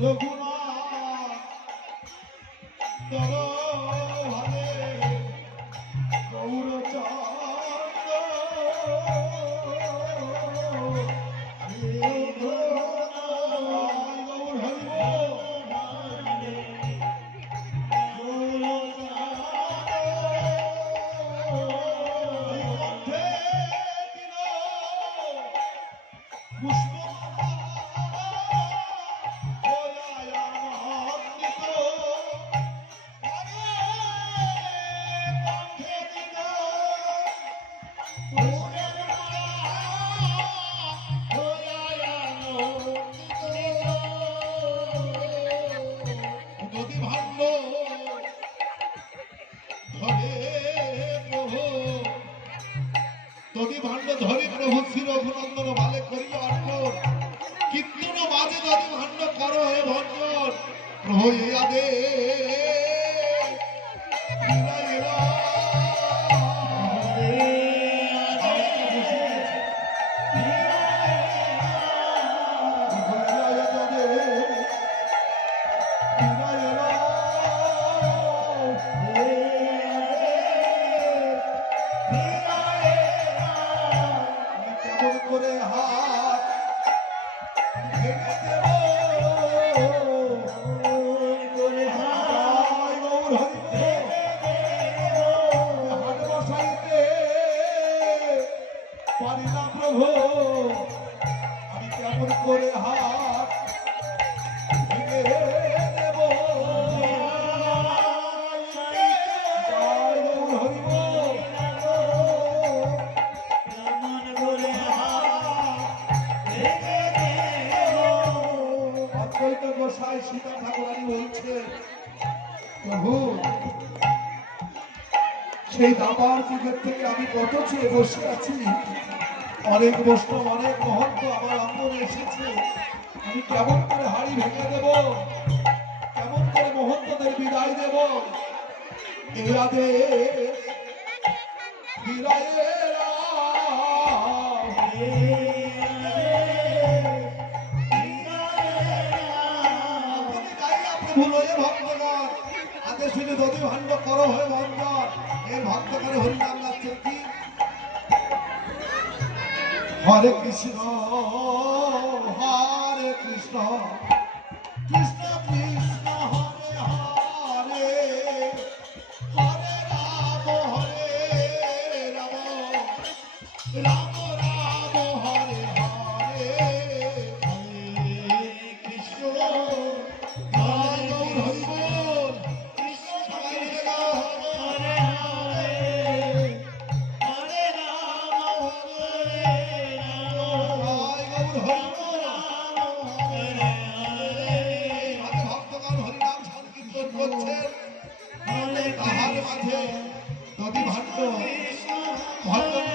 দরভারে নদী ভাণ্ড ধরে প্রভু শির অভিনন্দন ভালে করিল অর্জন কীর্তন বাজে নদী ভাণ্ড কর হে ভঞ্জন। প্রভু ইয়াদে কেমন অদ্বৈত গোসাই সীতা ঠাকুরানি বলছে, প্রভু, সেই দাবার যুগের থেকে আমি কত চেয়ে বসে আছি? অনেক বৈষ্ণব অনেক মহত্ব আমার অঙ্গনে এসেছে। আমি কেমন করে হাড়ি ভেঙে দেব? কেমন করে মহত্বদের বিদায় দেব? এই আদেশ বিদায়েরা গাইয়া হয়ে ভক্তগণ। আদেশ শুধু যদি ভাণ্ড করো হয়ে ভঞ্জন এর ভক্তগণে হরিনাম গাচ্ছেন কি? হরে কৃষ্ণ হরে কৃষ্ণ। কৃষ্ণ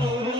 বল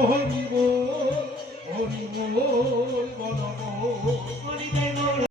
হরি বল হরি বল বল